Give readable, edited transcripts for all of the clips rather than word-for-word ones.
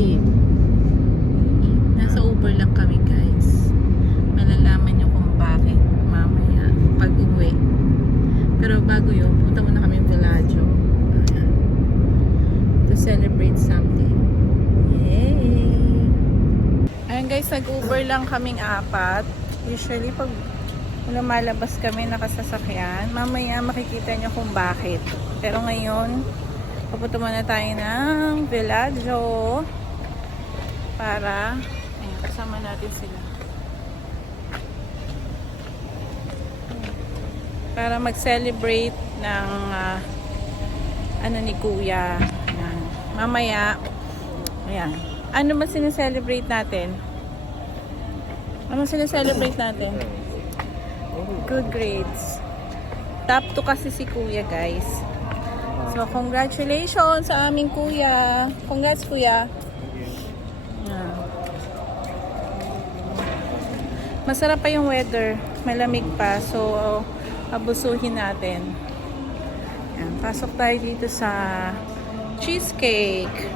gym. Nasa Uber lang kami guys. Malalaman nyo kung bakit mamaya pag uwi. Pero bago yun, punta muna kami Villaggio. Ayan. To celebrate something. Yay! Ayan guys, nag-Uber lang kaming apat. Usually pag lumalabas kami nakasasakyan, mamaya makikita nyo kung bakit. Pero ngayon, papunta muna tayo ng Villaggio para kasama natin sila. Para mag-celebrate ng ano ni Kuya. Ayan. Mamaya, ayan. Ano ba sineselebrate natin? Ano sineselebrate natin? Good grades. Top 2 kasi si Kuya, guys. So, congratulations sa aming Kuya. Congrats, Kuya. Masarap pa yung weather. Malamig pa. So, abusuhin natin. Yan. Pasok tayo dito sa cheesecake.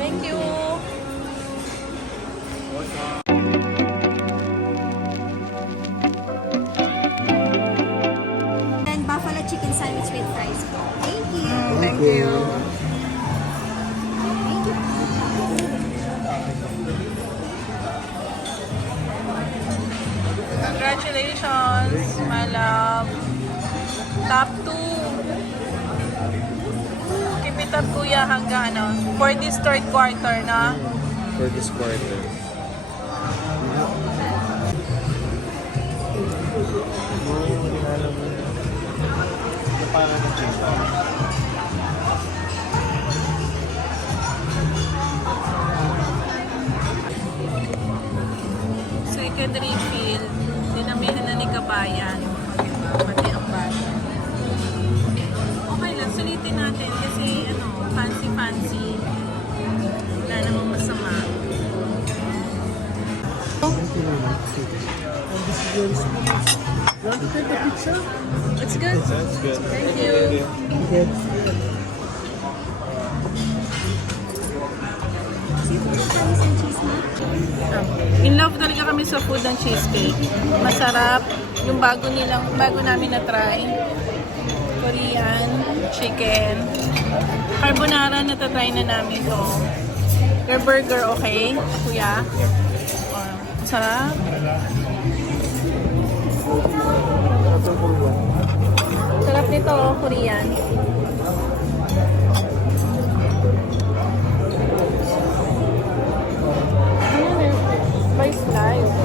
Thank you. And buffalo chicken sandwich with fries. Thank you. Thank you. Thank you. Congratulations, my love. Top 2. Keep it up, Kuya, hanggang ano, for this third quarter, na? For this quarter. Second refill, dinamihan na ni Kabayan. Diba? Pati ang bata. Okay lang, sulitin natin kasi ano, fancy-fancy. Wala namang masama. You want to take a picture? It's good. That's good. Thank you. In love talaga kami sa food ng cheesecake. Masarap. Yung bago namin na-try. Korean, chicken. Carbonara, natatry na namin to. Your burger, okay? Kuya? Masarap. Sarap nito, Korean. By slice.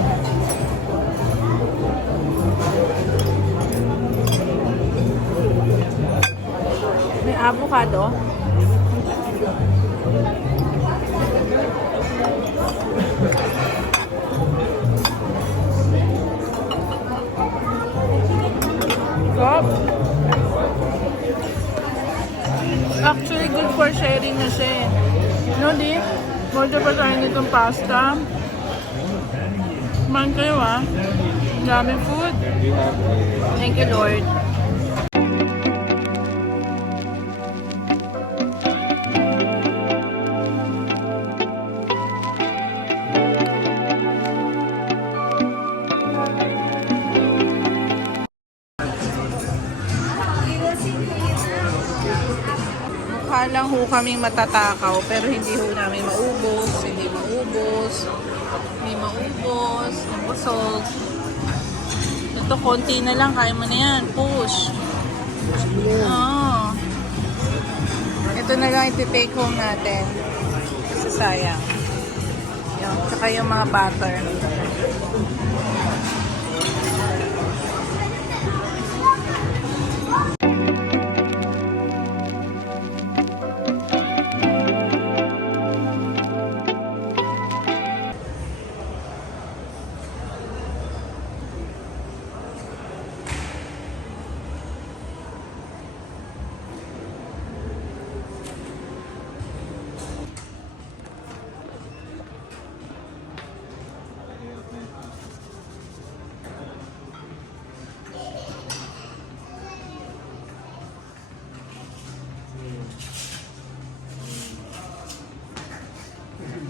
May avocado. Stop. Actually, good for sharing na siya eh. No, di? Order pa tayo nitong pasta. Kumain kayo ah. Daming food. Thank you, Lord. Mukha lang ho kaming matatakaw pero hindi ho namin maubos. Hindi maubos. Nabusog. Ito, konti na lang. Kaya mo na yan. Push. Oh. Ito na lang iti-take home natin. Kasi sayang. Yan. Tsaka yung mga butter.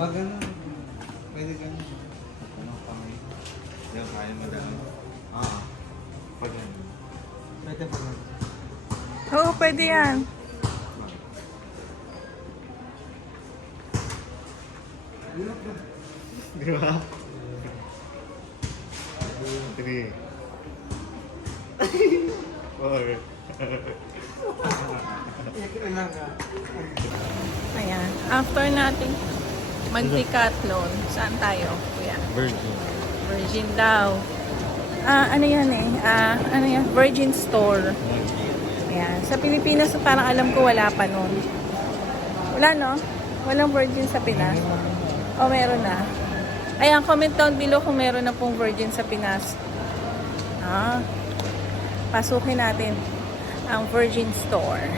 Pag ano, pwede ganun. Ano, kamay. Yung kaya mo dami. Pag ano. Pwede pag ano. Oo, pwede yan. Di ba? 3. 4. Ayan. After natin mag-decathlon, saan tayo, kuya? Virgin. Virgin daw. Ano yan eh? Ano yan? Virgin Store. Ayan. Sa Pilipinas, parang alam ko wala pa nun. Wala, no? Walang Virgin sa Pinas? O, meron na. Ayan, comment down below kung meron na pong Virgin sa Pinas. Pasukin natin ang Virgin Store.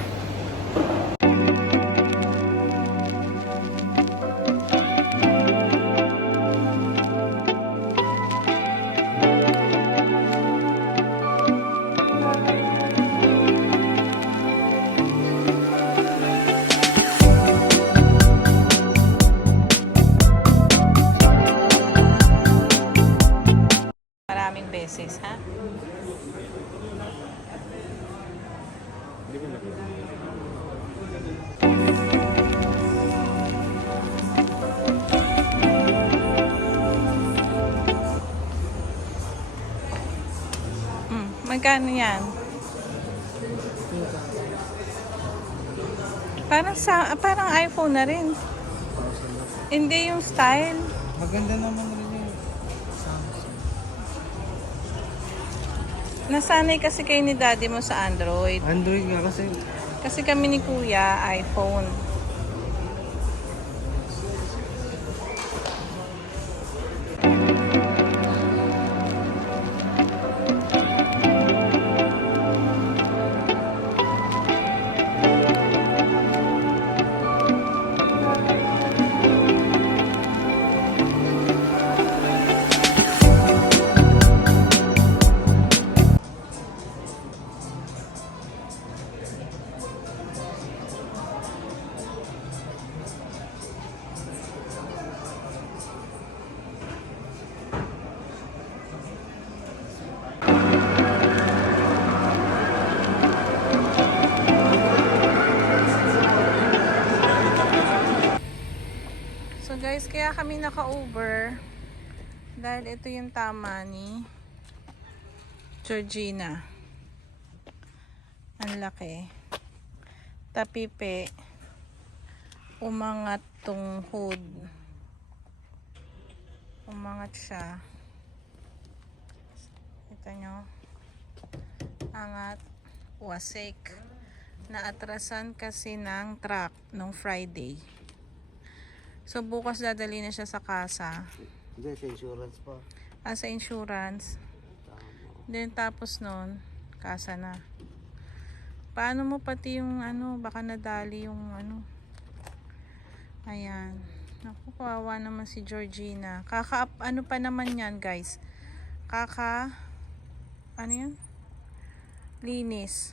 Maraming beses, ha? Hindi ko na. Magkano yan? Parang iPhone na rin. Hindi yung style. Maganda naman rin yun. Nasanay kasi kayo ni daddy mo sa Android. Android nga kasi. Kasi kami ni kuya, iPhone. So guys, kaya kami naka-Uber dahil ito yung tama ni Georgina. Ang laki. Tapipe. Umangat tong hood. Umangat siya. Kita nyo. Angat. Wasik. Naatrasan kasi ng truck nung Friday. So bukas dadali na siya sa kasa. Hindi, sa insurance pa. Sa insurance. Then tapos nun, kasa na. Paano mo pati yung ano, baka nadali yung ano. Ayan. Naku, kawawa naman si Georgina. Ano pa naman yan, guys? Ano yun? Linis.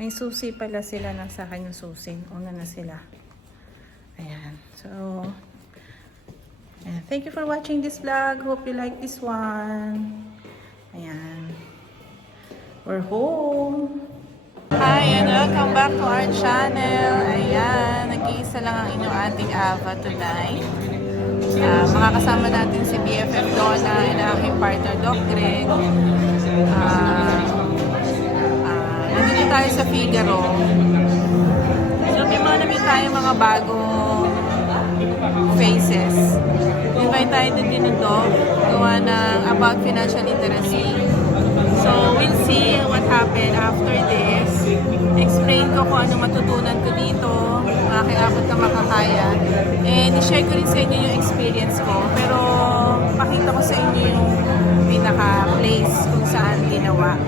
May susi pala sila, nasa kanyang susin. Una na sila. Ayan. So, ayan. Thank you for watching this vlog. Hope you like this one. Ayan. We're home. Hi and welcome back to our channel. Ayan. Nag-iisa lang ang inyong ating Ava tonight. Makakasama natin si BFF Donna and ang aking partner Doc Greg. Nandito tayo sa Figaro. So may mga namin tayo mga bagong faces. Invite tayo din ito gawa ng about financial literacy. So we'll see what happened after this. Explain ko kung ano matutunan ko dito, aking abot na makakaya. And i-share ko rin sa inyo yung experience ko. Pero pakita ko sa inyo yung pinaka-place kung saan ginawa.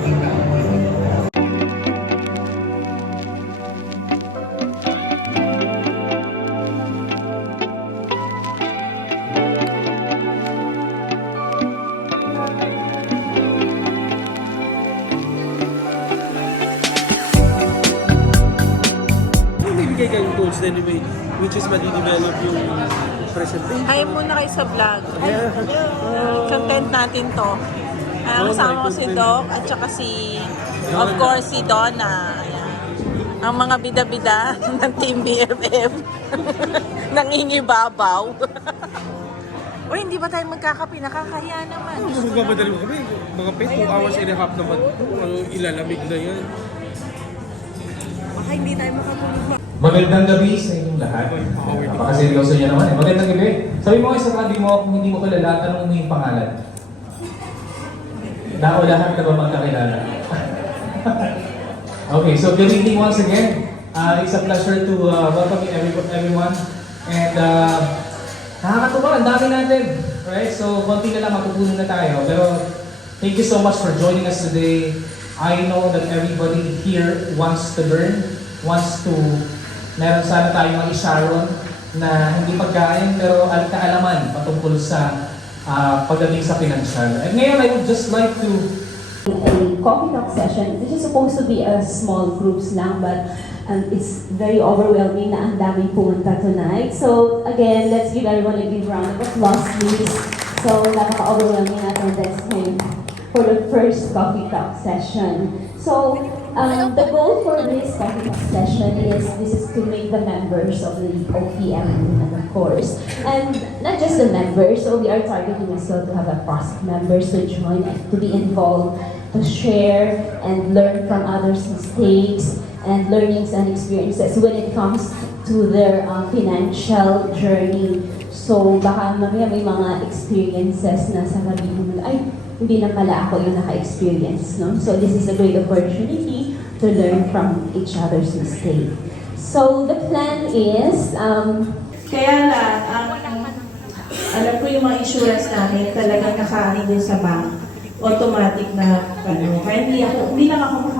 goals na anyway, which is madidevelop yung presentation. Hi muna kayo sa vlog. Content natin to. Kasama ko si Doc at saka si, of course, si Donna. Ayan. Ang mga bida-bida ng Team BFF. Nangingibabaw. O hindi ba tayo magkakape? Nakakahiya naman. Gusto mo magmamadali mo kami? Mga 2 hours and a half naman. Ano, ilalamig na yan. Baka hindi tayo makatulog. Magandang gabi sa inyong lahat. Napakaseryoso niya naman eh. Magandang gabi. Sabi mo sa tabi mo, kung hindi mo kilala, tanong mo yung pangalan. Nao lahat na ba magkakilala? Okay, so good evening once again. It's a pleasure to welcome everyone. And nakakatuwa, ang dami natin. Right? So, konti na lang matutunan na tayo. Pero thank you so much for joining us today. I know that everybody here wants to learn, wants to, meron sana tayong mag-isharon na hindi pagkain, pero kaalaman patungkol sa pagdating sa pinansyal. And ngayon, I would just like to a coffee talk session. This is supposed to be a small groups lang, but it's very overwhelming na ang daming pumunta tonight. So again, let's give everyone a big round of applause, please. So napaka-overwhelming na attendance ngayon for the first coffee talk session. So the goal for this coffee talk session is to make the members of the OPM movement, of course, and not just the members. So we are targeting as well to have a prospect members to join and to be involved, to share and learn from others' mistakes and learnings and experiences when it comes to their financial journey. So baka mamaya may mga experiences na sasabihin mo, ay, hindi na pala ako yung naka-experience, no? So this is a great opportunity to learn from each other's mistake. So the plan is, Kaya lang, alam ko yung mga insurance namin talagang nakaano din sa bank, automatic na ano. Kaya hindi lang ako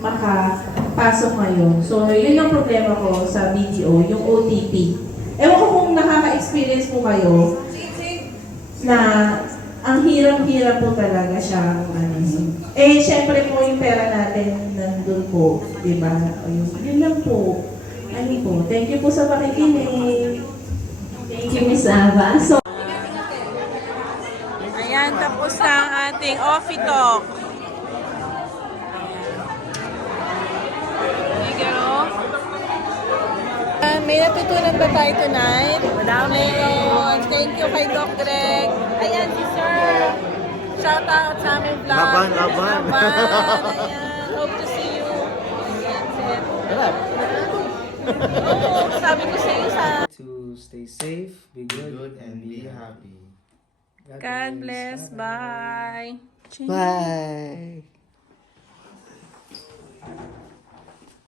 makapasok ngayon. So yun yung problema ko sa BDO, yung OTP. Ewan ko kung nakaka-experience po kayo na ang hirap-hirap po talaga siyang ano. Eh, syempre po yung pera natin nandun po, di ba? Yun lang po. Ano po, thank you po sa pakikinig. thank you, Ms. Ava. So Ayan, tapos na ang ating Offie Talk. Figaro. May natutunan ba tayo tonight? Madami. Thank you kay Doc Greg. Ayan, si Sir. Shout out sa aming vlog. Laban. Ayan, hope to see you. Ayan, Sir. Oo, sabi ko sa iyo sa... to stay safe, be good, and be happy. God bless. Bye. Bye.